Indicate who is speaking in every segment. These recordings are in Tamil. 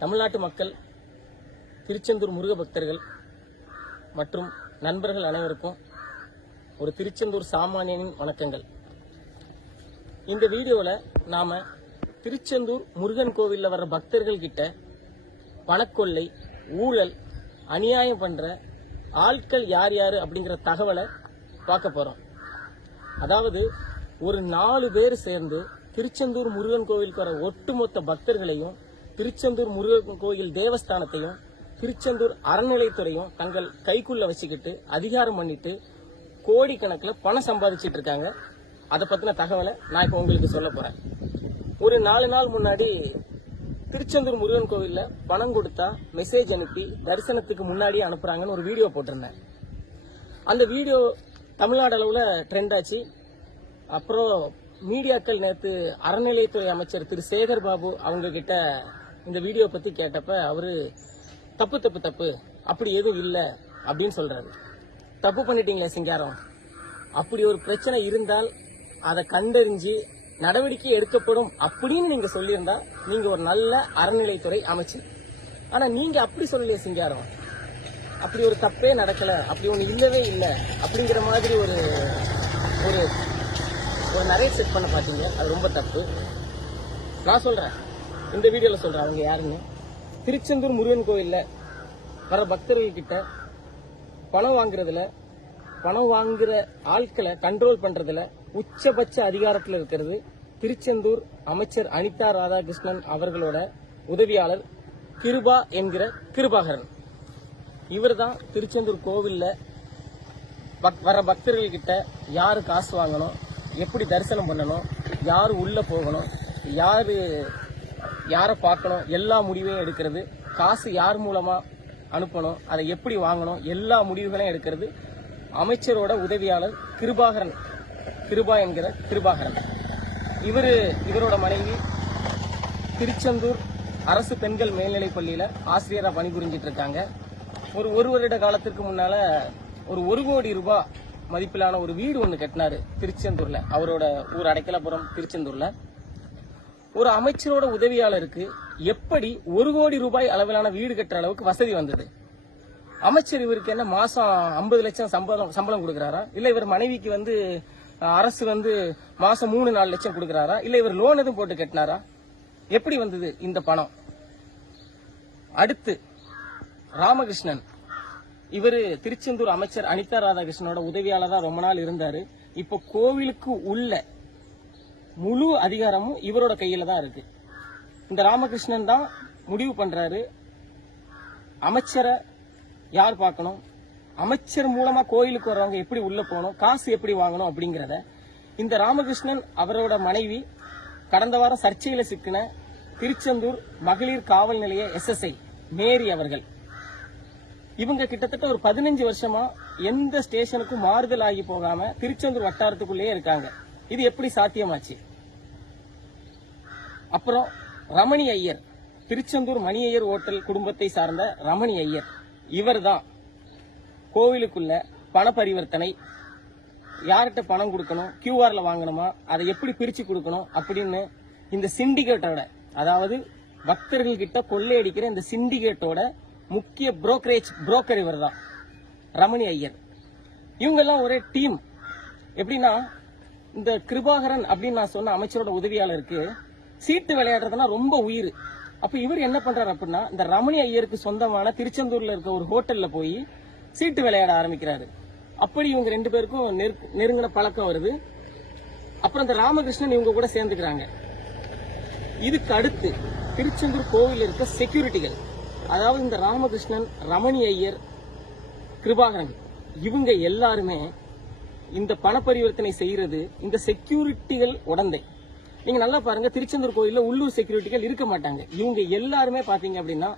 Speaker 1: தமிழ்நாட்டு மக்கள் திருச்செந்தூர் முருக பக்தர்கள் மற்றும் நண்பர்கள் அனைவருக்கும் ஒரு திருச்செந்தூர் சாமானியனின் வணக்கங்கள். இந்த வீடியோவில் நாம் திருச்செந்தூர் முருகன் கோவிலில் வர்ற பக்தர்கள் கிட்ட பணக்கொள்ளை ஊழல் அநியாயம் பண்ணுற ஆட்கள் யார் யார் அப்படிங்கிற தகவலை பார்க்க போகிறோம் அதாவது ஒரு நாலு பேர் சேர்ந்து திருச்செந்தூர் முருகன் கோவிலுக்கு வர ஒட்டுமொத்த பக்தர்களையும் திருச்செந்தூர் முருகன் கோயில் தேவஸ்தானத்தையும் திருச்செந்தூர் அறநிலைத்துறையும் தங்கள் கைக்குள்ள வச்சுக்கிட்டு அதிகாரம் பண்ணிட்டு கோடிக்கணக்கில் பணம் சம்பாதிச்சிட்டு இருக்காங்க. அதை பற்றின தகவலை நான் இப்போ உங்களுக்கு சொல்ல போகிறேன் ஒரு நாலு நாள் முன்னாடி திருச்செந்தூர் முருகன் கோவிலில் பணம் கொடுத்தா மெசேஜ் அனுப்பி தரிசனத்துக்கு முன்னாடியே அனுப்புகிறாங்கன்னு ஒரு வீடியோ போட்டிருந்தேன். அந்த வீடியோ தமிழ்நாடு அளவில் ட்ரெண்ட் ஆச்சு. அப்புறம் மீடியாக்கள் நேற்று அறநிலையத்துறை அமைச்சர் திரு சேகர் பாபு அவங்க கிட்ட இந்த வீடியோ பத்தி கேட்டப்ப அவரு தப்பு தப்பு தப்பு. அப்படி எதுவும் இல்லை. அப்படின்னு சொல்றாரு. தப்பு பண்ணிட்டீங்களே சிங்காரம். அப்படி ஒரு பிரச்சனை இருந்தால் அதை கண்டறிஞ்சு நடவடிக்கை எடுக்கப்படும் அப்படின்னு நீங்க சொல்லியிருந்தா நீங்க ஒரு நல்ல அறநிலைத்துறை அமைச்சர் ஆனா நீங்க அப்படி சொல்லலையே சிங்காரம். அப்படி ஒரு தப்பே நடக்கல. அப்படி ஒண்ணு இல்லவே இல்லை. அப்படிங்கிற மாதிரி ஒரு ஒரு ஒரு நிறைய செட் பண்ண பாத்தீங்க அது ரொம்ப தப்பு. நான் சொல்றேன். இந்த வீடியோல சொல்றேன் அவங்க யாருன்னு. திருச்செந்தூர் முருகன் கோயில்ல வர பக்தர்கள் கிட்ட பணம் வாங்குறதுல பணம் வாங்குற ஆட்களை கண்ட்ரோல் பண்றதுல உச்சபட்ச அதிகாரத்தில் இருக்கிறது திருச்செந்தூர் அமைச்சர் அனிதா ராதாகிருஷ்ணன் அவர்களோட உதவியாளர் கிருபா என்கிற கிருபாகரன். இவர் தான் திருச்செந்தூர் கோவிலில் பக்- வர பக்தர்கள் யார் காசு வாங்கணும் எப்படி தரிசனம் பண்ணணும் யார் உள்ளே போகணும் யார் யாரை பார்க்கணும் எல்லா முடிவையும் எடுக்கிறது. காசு யார் மூலமாக அனுப்பணும் அதை எப்படி வாங்கணும் எல்லா முடிவுகளையும் எடுக்கிறது. அமைச்சரோட உதவியாளர் கிருபாகரன். கிருபா என்கிற கிருபாகரன். இவர் இவரோட மனைவி திருச்செந்தூர் அரசு பெண்கள் மேல்நிலைப் பள்ளியில் ஆசிரியராக பணிபுரிஞ்சிட்டு இருக்காங்க. ஒரு ஒரு வருட காலத்திற்கு முன்னால் ஒரு ஒரு கோடி ரூபாய் மதிப்பிலான ஒரு வீடு ஒன்று கட்டினார் திருச்செந்தூரில். அவரோட ஊர் அடைக்கலபுரம் திருச்செந்தூரில். ஒரு அமைச்சரோட உதவியாளருக்கு எப்படி ஒரு கோடி ரூபாய் அளவிலான வீடு கட்டுற அளவுக்கு வசதி வந்தது? அமைச்சர் இவருக்கு என்ன மாசம் ஐம்பது லட்சம் சம்பளம் சம்பளம் கொடுக்குறாரா? இல்ல இவர் மனைவிக்கு வந்து அரசு வந்து மாசம் மூணு நாலு லட்சம் கொடுக்குறாரா? இல்ல இவர் லோன் எதுவும் போட்டு கட்டினாரா? எப்படி வந்தது இந்த பணம்? அடுத்து ராமகிருஷ்ணன். இவர் திருச்செந்தூர் அமைச்சர் அனிதா ராதாகிருஷ்ணனோட உதவியாளராக ரொம்ப நாள் இருந்தாரு. இப்போ கோவிலுக்கு உள்ள முழு அதிகாரமும் இவரோட கையில தான் இருக்கு. இந்த ராமகிருஷ்ணன் தான் முடிவு பண்றாரு. அமைச்சரை யார் பார்க்கணும்? அமைச்சர் மூலமா கோயிலுக்கு வர்றவங்க எப்படி உள்ள போகணும்? காசு எப்படி வாங்கணும் அப்படிங்கிறத இந்த ராமகிருஷ்ணன் அவரோட மனைவி கடந்த வாரம் சர்ச்சையில சிக்கின திருச்செந்தூர் மகளிர் காவல் நிலைய எஸ்எஸ்ஐ மேரி அவர்கள். இவங்க கிட்டத்தட்ட ஒரு பதினஞ்சு வருஷமா எந்த ஸ்டேஷனுக்கும் மாறுதல் ஆகி போகாம திருச்செந்தூர் வட்டாரத்துக்குள்ளேயே இருக்காங்க. இது எப்படி சாத்தியமாச்சு? அப்புறம் ரமணி ஐயர் திருச்செந்தூர் மணி ஐயர் ஓட்டல் குடும்பத்தை சார்ந்த ரமணி ஐயர் இவர்தான். கோவிலுக்குள்ள பண பரிவர்த்தனை யார்கிட்ட பணம் கொடுக்கணும் கியூஆர்ல வாங்கணுமா அதை எப்படி பிரிச்சு கொடுக்கணும் அப்படின்னு இந்த சிண்டிகேட்டோட அதாவது பக்தர்கள் கிட்ட கொள்ளையடிக்கிற இந்த சிண்டிகேட்டோட முக்கிய புரோக்கரேஜ் புரோக்கர் இவர் தான் ரமணி ஐயர். இவங்கெல்லாம் ஒரே டீம் எப்படின்னா இந்த கிருபாகரன் அப்படின்னு நான் சொன்ன அமைச்சரோட உதவியாளருக்கு சீட்டு விளையாடுறதுனா ரொம்ப உயிர். அப்ப இவர் என்ன பண்றாரு அப்படின்னா இந்த ரமணி ஐயருக்கு சொந்தமான திருச்செந்தூர்ல இருக்க ஒரு ஹோட்டல்ல போய் சீட்டு விளையாட ஆரம்பிக்கிறாரு. அப்படி இவங்க ரெண்டு பேருக்கும் நெருக்- நெருங்கின பழக்கம் வருது. அப்புறம் இந்த ராமகிருஷ்ணன் இவங்க கூட சேர்ந்துக்கிறாங்க. இதுக்கு அடுத்து திருச்செந்தூர் கோவில் இருக்க செக்யூரிட்டிகள் அதாவது இந்த ராமகிருஷ்ணன் ரமணி ஐயர் கிருபாகரன் இவங்க எல்லாருமே இந்த பண பரிவர்த்தனை செய்யறது இந்த செக்யூரிட்டிகள் உடந்தை. நீங்க நல்லா பாருங்க திருச்செந்தூர் கோயில்ல உள்ளூர் செக்யூரிட்டிகள் இருக்க மாட்டாங்க. இவங்க எல்லாருமே பாத்தீங்க அப்படின்னா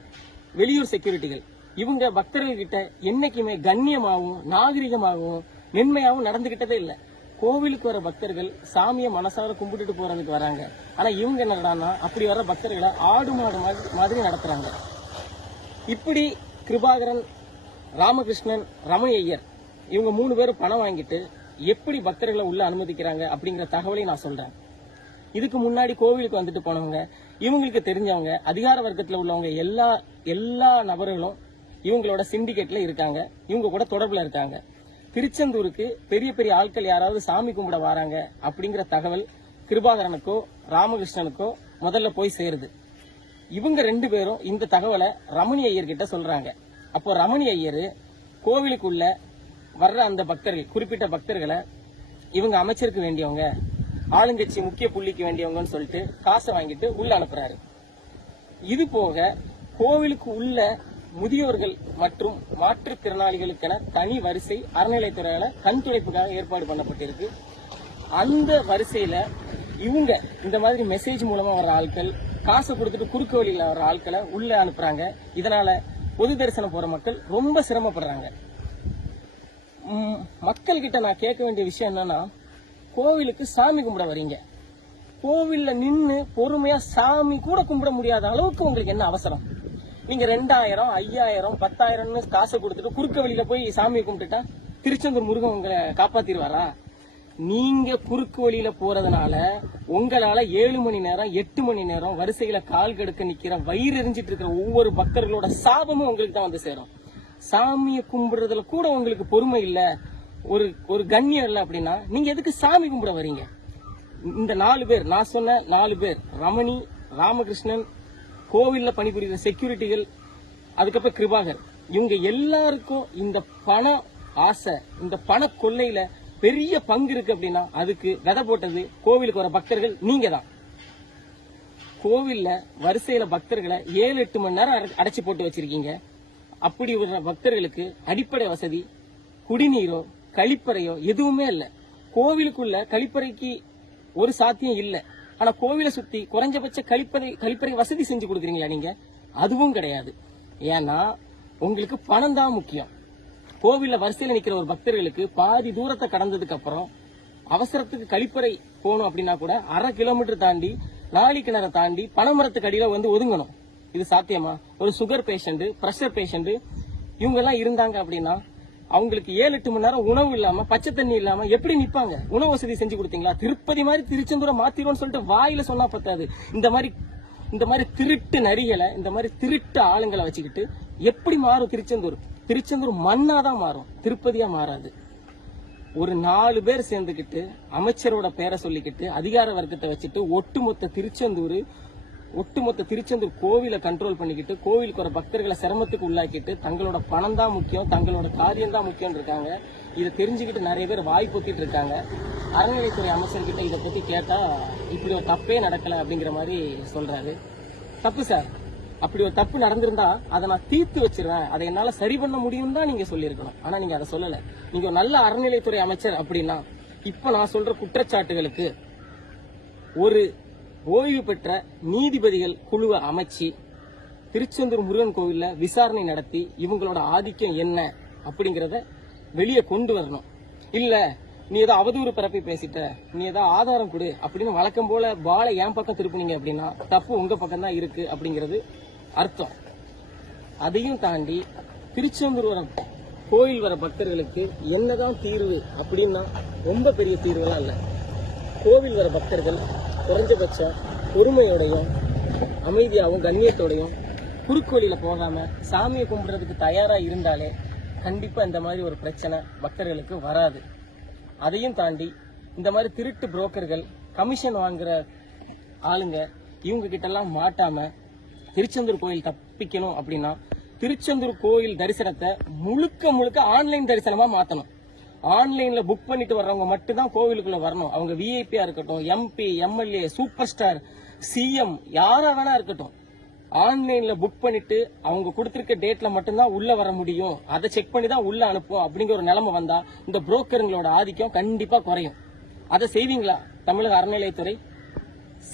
Speaker 1: வெளியூர் செக்யூரிட்டிகள் இவங்க பக்தர்கள் கிட்ட என்னைக்குமே கண்ணியமாகவும் நாகரிகமாகவும் மென்மையாகவும் நடந்துகிட்டதே இல்லை. கோவிலுக்கு வர பக்தர்கள் சாமியை மனசார கும்பிட்டுட்டு போறதுக்கு வராங்க. ஆனா இவங்க என்னடான்னா அப்படி வர பக்தர்களை ஆடு மாடு மாதிரி- மாதிரி நடத்துறாங்க. இப்படி கிருபாகரன் ராமகிருஷ்ணன் ரமணி ஐயர் இவங்க மூணு பேரும் பணம் வாங்கிட்டு எப்படி பக்தர்களை உள்ள அனுமதிக்கிறாங்க அப்படிங்கிற தகவலை நான் சொல்றேன். இதுக்கு முன்னாடி கோவிலுக்கு வந்துட்டு போனவங்க இவங்களுக்கு தெரிஞ்சவங்க அதிகார வர்க்கத்தில் உள்ளவங்க எல்லா எல்லா நபர்களும் இவங்களோட சிண்டிகேட்ல இருக்காங்க. இவங்க கூட தொடர்புல இருக்காங்க. திருச்செந்தூருக்கு பெரிய பெரிய ஆட்கள் யாராவது சாமி கும்பிட வராங்க அப்படிங்கிற தகவல் கிருபாகரனுக்கோ ராமகிருஷ்ணனுக்கோ முதல்ல போய் சேருது. இவங்க ரெண்டு பேரும் இந்த தகவலை ரமணி ஐயர் கிட்ட சொல்றாங்க. அப்போ ரமணி ஐயர் கோவிலுக்குள்ள வர்ற அந்த பக்தர்கள் குறிப்பிட்ட பக்தர்களை இவங்க அமைச்சருக்கு வேண்டியவங்க ஆளுங்கட்சி முக்கிய புள்ளிக்கு வேண்டியவங்கன்னு சொல்லிட்டு காசை வாங்கிட்டு உள்ள அனுப்புறாரு. இது போக கோவிலுக்கு உள்ள முதியோர்கள் மற்றும் மாற்றுத்திறனாளிகளுக்கென தனி வரிசை அறநிலைத்துறையால கண் துடைப்புக்காக ஏற்பாடு பண்ணப்பட்டிருக்கு. அந்த வரிசையில இவங்க இந்த மாதிரி மெசேஜ் மூலமா வர ஆட்கள் காசை கொடுத்துட்டு குறுக்கு வழியில் வர ஆட்களை உள்ள அனுப்புறாங்க. இதனால பொது தரிசனம் போற மக்கள் ரொம்ப சிரமப்படுறாங்க. மக்கள்கிட்ட நான் கேட்க வேண்டிய விஷயம் என்னன்னா கோவிலுக்கு சாமி கும்பிட வரீங்க. கோவில்ல நின்று பொறுமையா சாமி கூட கும்பிட முடியாத அளவுக்கு உங்களுக்கு என்ன அவசரம்? நீங்க ரெண்டாயிரம் ஐயாயிரம் பத்தாயிரம்னு காசு கொடுத்துட்டு குறுக்க வழியில போய் சாமியை கும்பிட்டுட்டா திருச்செந்தூர் முருகன் உங்களை காப்பாத்திடுவாரா? நீங்க குறுக்கு வழியில போறதுனால உங்களால ஏழு மணி நேரம் எட்டு மணி நேரம் வரிசையில கால் கெடுக்க நிக்கிற வயிறு எரிஞ்சிட்டு இருக்கிற ஒவ்வொரு பக்தர்களோட சாபமும் உங்களுக்கு தான் வந்து சேரும். சாமியை கும்பிடுறதுல கூட உங்களுக்கு பொறுமை இல்லை. ஒரு ஒரு கண்ணியம் இல்லை அப்படின்னா நீங்க எதுக்கு சாமி கும்பிட வரீங்க? இந்த நாலு பேர் நான் சொன்ன நாலு பேர் ரமணி ராமகிருஷ்ணன் கோவில்ல பணிபுரிகிற செக்யூரிட்டிகள் அதுக்கப்புறம் கிருபாகர். இவங்க எல்லாருக்கும் இந்த பண ஆசை இந்த பண கொள்ளையில பெரிய பங்கு இருக்கு அப்படின்னா அதுக்கு விதை போட்டது கோவிலுக்கு வர பக்தர்கள் நீங்க தான் கோவில்ல வரிசையில பக்தர்களை ஏழு எட்டு மணி நேரம் அடை- போட்டு வச்சிருக்கீங்க. அப்படி வர்ற பக்தர்களுக்கு அடிப்படை வசதி குடிநீரோ கழிப்பறையோ எதுவுமே இல்லை. கோவிலுக்குள்ள கழிப்பறைக்கு ஒரு சாத்தியம் இல்லை. ஆனா கோவிலை சுத்தி குறைஞ்சபட்ச கழிப்பறை கழிப்பறை வசதி செஞ்சு கொடுக்குறீங்களா நீங்க? அதுவும் கிடையாது. ஏன்னா உங்களுக்கு பணம் தான் முக்கியம். கோவில்ல வரிசையில் நிக்கிற ஒரு பக்தர்களுக்கு பாதி தூரத்தை கடந்ததுக்கு அப்புறம் அவசரத்துக்கு கழிப்பறை போகணும் அப்படின்னா கூட அரை கிலோமீட்டர் தாண்டி நாளி கிணறை தாண்டி பனைமரத்துக்கு அடியில வந்து ஒதுங்கணும். இது சாத்தியமா? ஒரு சுகர் பேஷண்ட் பிரஷர் பேஷண்ட் இவங்க எல்லாம் இருந்தாங்க அப்படின்னா அவங்களுக்கு ஏழு எட்டு மணி நேரம் உணவு இல்லாம பச்சை தண்ணி இல்லாம எப்படி நிப்பாங்க? உணவு வசதி செஞ்சு கொடுத்தீங்களா? திருப்பதி மாதிரி திருச்செந்தூரை மாத்திருவோம்னு சொல்லிட்டு வாயில சொன்னா பத்தாது. இந்த மாதிரி இந்த மாதிரி திருட்டு நரிகளை இந்த மாதிரி திருட்டு ஆளுங்களை வச்சுக்கிட்டு எப்படி மாறும் திருச்செந்தூர்? திருச்செந்தூர் மண்ணாதான் மாறும். திருப்பதியா மாறாது. ஒரு நாலு பேர் சேர்ந்துக்கிட்டு அமைச்சரோட பேரை சொல்லிக்கிட்டு அதிகார வர்க்கத்தை வச்சுட்டு ஒட்டுமொத்த திருச்செந்தூர் ஒட்டுமொத்த திருச்செந்தூர் கோவிலை கண்ட்ரோல் பண்ணிக்கிட்டு கோவிலுக்கு வர பக்தர்களை சிரமத்துக்கு உள்ளாக்கிட்டு தங்களோட பணம் தான் முக்கியம் தங்களோட காரியம் தான் முக்கியம் இருக்காங்க. இதை தெரிஞ்சுக்கிட்டு நிறைய பேர் வாய் பொத்திட்டு இருக்காங்க. அறநிலைத்துறை அமைச்சர்கிட்ட இதை பத்தி கேட்டா இப்படி ஒரு தப்பே நடக்கல அப்படிங்கிற மாதிரி சொல்றாரு. தப்பு சார் அப்படி ஒரு தப்பு நடந்திருந்தா அதை நான் தீர்த்து வச்சிருவேன். அதை என்னால சரி பண்ண முடியும் தான் நீங்க சொல்லியிருக்கணும். ஆனா நீங்க அதை சொல்லல. நீங்க ஒரு நல்ல அறநிலைத்துறை அமைச்சர் அப்படின்னா இப்ப நான் சொல்ற குற்றச்சாட்டுகளுக்கு ஒரு ஓய்வு பெற்ற நீதிபதிகள் குழுவை அமைச்சு திருச்செந்தூர் முருகன் கோவில்ல விசாரணை நடத்தி இவங்களோட ஆதிக்கம் என்ன அப்படிங்கிறத வெளியே கொண்டு வரணும். இல்லை நீ ஏதோ அவதூறு பரப்பி பேசிட்ட நீ ஏதோ ஆதாரம் கொடு அப்படின்னு வழக்கம் போல பாலை என் பக்கம் திருப்புனீங்க அப்படின்னா தப்பு உங்க பக்கம் தான் இருக்கு அப்படிங்கிறது அர்த்தம். அதையும் தாண்டி திருச்செந்தூர் வர கோயில் வர பக்தர்களுக்கு என்னதான் தீர்வு அப்படின்னா ரொம்ப பெரிய தீர்வுலாம் இல்லை. கோவில் வர பக்தர்கள் குறைஞ்சபட்சம் பொறுமையோடையும் அமைதியாகவும் கண்ணியத்தோடையும் குறுக்கு வழியில சாமியை கும்பிட்றதுக்கு தயாராக இருந்தாலே கண்டிப்பாக இந்த மாதிரி ஒரு பிரச்சனை பக்தர்களுக்கு வராது. அதையும் தாண்டி இந்த மாதிரி திருட்டு புரோக்கர்கள் கமிஷன் வாங்குற ஆளுங்க இவங்க கிட்டலாம் மாட்டாமல் திருச்செந்தூர் கோயில் தப்பிக்கணும் அப்படின்னா திருச்செந்தூர் கோயில் தரிசனத்தை முழுக்க முழுக்க ஆன்லைன் தரிசனமாக மாற்றணும் ஆன்லைன்ல புக் பண்ணிட்டு வர்றவங்க மட்டும்தான் கோவிலுக்குள்ள வரணும். அவங்க விஐபியா இருக்கட்டும் MP MLA super star CM யாரா வேணா இருக்கட்டும். ஆன்லைன்ல புக் பண்ணிட்டு அவங்க கொடுத்திருக்க டேட்ல மட்டும்தான் உள்ள வர முடியும். அதை செக் பண்ணி தான் உள்ள அனுப்புவோம் அப்படிங்கிற ஒரு நிலைமை வந்தா இந்த புரோக்கருங்களோட ஆதிக்கம் கண்டிப்பா குறையும். அதை செய்வீங்களா? தமிழக அறநிலையத்துறை?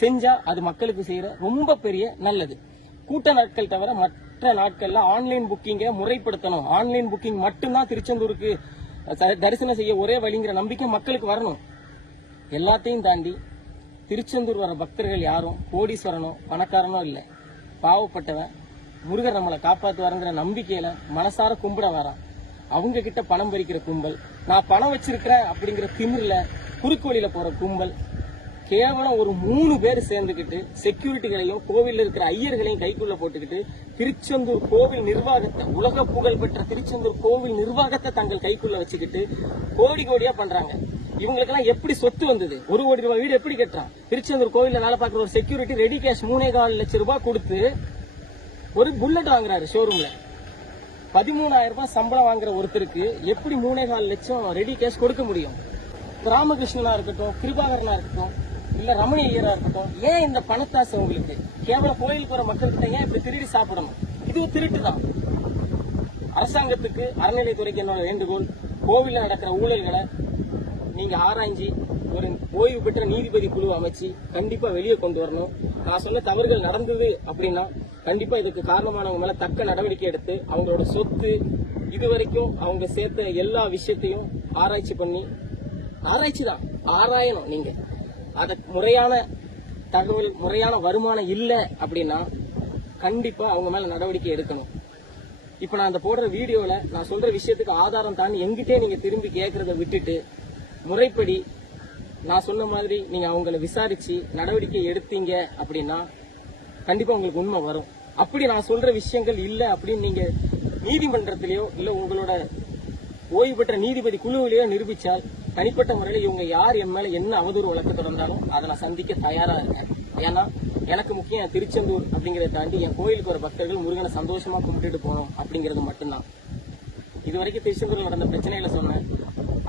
Speaker 1: செஞ்சா அது மக்களுக்கு செய்யற ரொம்ப பெரிய நல்லது. கூட்ட நாட்கள் தவிர மற்ற நாட்கள்ல ஆன்லைன் புக்கிங்க முறைப்படுத்தணும். ஆன்லைன் புக்கிங் மட்டும்தான் திருச்செந்தூருக்கு தரிசனம் செய்ய ஒரே வழிங்கிற நம்பிக்கை மக்களுக்கு வரணும். எல்லாத்தையும் தாண்டி திருச்செந்தூர் வர பக்தர்கள் யாரும் கோடீஸ்வரனோ பணக்காரனோ இல்லை. பாவப்பட்டவன் முருகர் நம்மளை காப்பாற்றுவாருங்கிற நம்பிக்கையில மனசார கும்பிட வரான். அவங்க கிட்ட பணம் பறிக்கிற கும்பல் நான் பணம் வச்சிருக்கிறேன் அப்படிங்கிற திமிரில் குறுக்கு வழியில போற கும்பல் கேவலம் ஒரு மூணு பேர் சேர்ந்துக்கிட்டு செக்யூரிட்டிகளையும் கோவிலில் இருக்கிற ஐயர்களையும் கைக்குள்ள போட்டுக்கிட்டு திருச்செந்தூர் கோவில் நிர்வாகத்தை உலக புகழ் பெற்ற திருச்செந்தூர் கோவில் நிர்வாகத்தை தங்கள் கைக்குள்ள வச்சுக்கிட்டு கோடி கோடியா பண்றாங்க. இவங்களுக்கெல்லாம் எப்படி சொத்து வந்தது? ஒரு கோடி ரூபாய் வீடு எப்படி கட்டுறான்? திருச்செந்தூர் கோவில்ல வேலை பார்க்குற ஒரு செக்யூரிட்டி ரெடி கேஷ் மூணே கால் லட்சம் ரூபாய் கொடுத்து ஒரு புல்லட் வாங்குறாரு ஷோரூம்ல பதிமூணாயிரம் ரூபாய் சம்பளம் வாங்குற ஒருத்தருக்கு எப்படி மூணே கால் லட்சம் ரெடி கேஷ் கொடுக்க முடியும்? ராமகிருஷ்ணனா இருக்கட்டும் கிருபாகரனா இருக்கட்டும் இல்ல ரமணி ஐயரா இருக்கட்டும் ஏன் இந்த பணத்தாசை உங்களுக்கு? கேவலம் கோயிலுக்கு வர மக்கள்கிட்ட ஏன் இப்படி திருடி சாப்பிடணும்? இதுவும் திருட்டு தான் அரசாங்கத்துக்கு அறநிலைத்துறைக்கு என்னோட வேண்டுகோள் கோவிலில் நடக்கிற ஊழல்களை நீங்க ஆராய்ஞ்சி ஒரு ஓய்வு பெற்ற நீதிபதி குழு அமைச்சு கண்டிப்பா வெளியே கொண்டு வரணும். நான் சொன்ன தவறுகள் நடந்தது அப்படின்னா கண்டிப்பா இதுக்கு காரணமானவங்க மேல தக்க நடவடிக்கை எடுத்து அவங்களோட சொத்து இது வரைக்கும் அவங்க சேர்த்த எல்லா விஷயத்தையும் ஆராய்ச்சி பண்ணி ஆராய்ச்சி தான் ஆராயணும் நீங்க. அத முறையான தகவல் முறையான வருமானம் இல்லை அப்படின்னா கண்டிப்பா அவங்க மேல நடவடிக்கை எடுக்கணும். இப்ப நான் அந்த போடுற வீடியோல நான் சொல்ற விஷயத்துக்கு ஆதாரம் தாண்டி எங்கிட்டே நீங்க திரும்பி கேட்கறத விட்டுட்டு முறைப்படி நான் சொன்ன மாதிரி நீங்க அவங்கள விசாரிச்சு நடவடிக்கை எடுத்தீங்க அப்படின்னா கண்டிப்பா உங்களுக்கு உண்மை வரும். அப்படி நான் சொல்ற விஷயங்கள் இல்லை அப்படின்னு நீங்க நீதிமன்றத்திலேயோ இல்ல உங்களோட ஓய்வு பெற்ற நீதிபதி குழுவிலேயோ நிரூபிச்சால் தனிப்பட்ட முறையில் இவங்க யார் என் மேல என்ன அவதூறு வழக்கு தொடர்ந்தாலும் அதை நான் சந்திக்க தயாரா இருக்கேன். ஏன்னா எனக்கு முக்கியம் என் திருச்செந்தூர் அப்படிங்கறத தாண்டி என் கோயிலுக்கு வர பக்தர்கள் முருகனை சந்தோஷமா கும்பிட்டுட்டு போகணும் அப்படிங்கிறது மட்டும்தான். இது வரைக்கும் திருச்செந்தூரில் நடந்த பிரச்சனைகளை சொன்னேன்.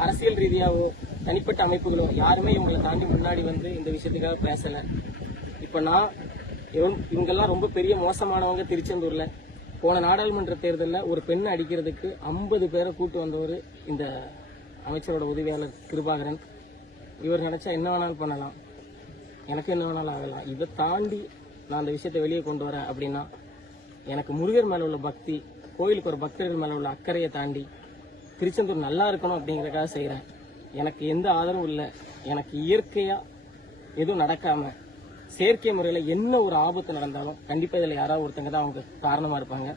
Speaker 1: அரசியல் ரீதியாவோ தனிப்பட்ட அமைப்புகளோ யாருமே இவங்களை தாண்டி முன்னாடி வந்து இந்த விஷயத்துக்காக பேசல. இப்ப நான் இவங்கெல்லாம் ரொம்ப பெரிய மோசமானவங்க திருச்செந்தூர்ல. போன நாடாளுமன்ற தேர்தலில் ஒரு பெண்ணை அடிக்கிறதுக்கு ஐம்பது பேரை கூட்டு வந்தவர் இந்த அமைச்சரோட உதவியாளர் கிருபாகரன். இவர் நினச்சா என்ன வேணாலும் பண்ணலாம். எனக்கு என்ன வேணாலும் ஆகலாம். இதை தாண்டி நான் அந்த விஷயத்தை வெளியே கொண்டு வரேன் அப்படின்னா எனக்கு முருகர் மேலே உள்ள பக்தி கோயிலுக்கு ஒரு பக்தர்கள் மேலே உள்ள அக்கறையை தாண்டி திருச்செந்தூர் நல்லா இருக்கணும் அப்படிங்கறதுக்காக செய்கிறேன் எனக்கு எந்த ஆதரவும் இல்லை. எனக்கு இயற்கையாக எதுவும் நடக்காமல் செயற்கை முறையில் என்ன ஒரு ஆபத்து நடந்தாலும் கண்டிப்பாக இதில் யாராவது ஒருத்தங்க தான் அவங்க காரணமாக இருப்பாங்க.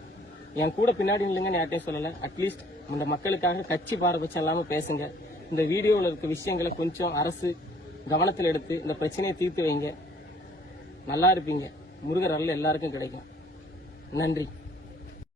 Speaker 1: என் கூட பின்னாடி இல்லைங்கன்னு யார்ட்டையும் சொல்லல. அட்லீஸ்ட் இந்த மக்களுக்காக கட்சி பாரபட்சம் இல்லாம பேசுங்க. இந்த வீடியோவில் இருக்க விஷயங்களை கொஞ்சம் அரசு கவனத்தில் எடுத்து இந்த பிரச்சனையை தீர்த்து வைங்க. நல்லா இருப்பீங்க. முருகர் அல்ல எல்லாருக்கும் கிடைக்கும். நன்றி.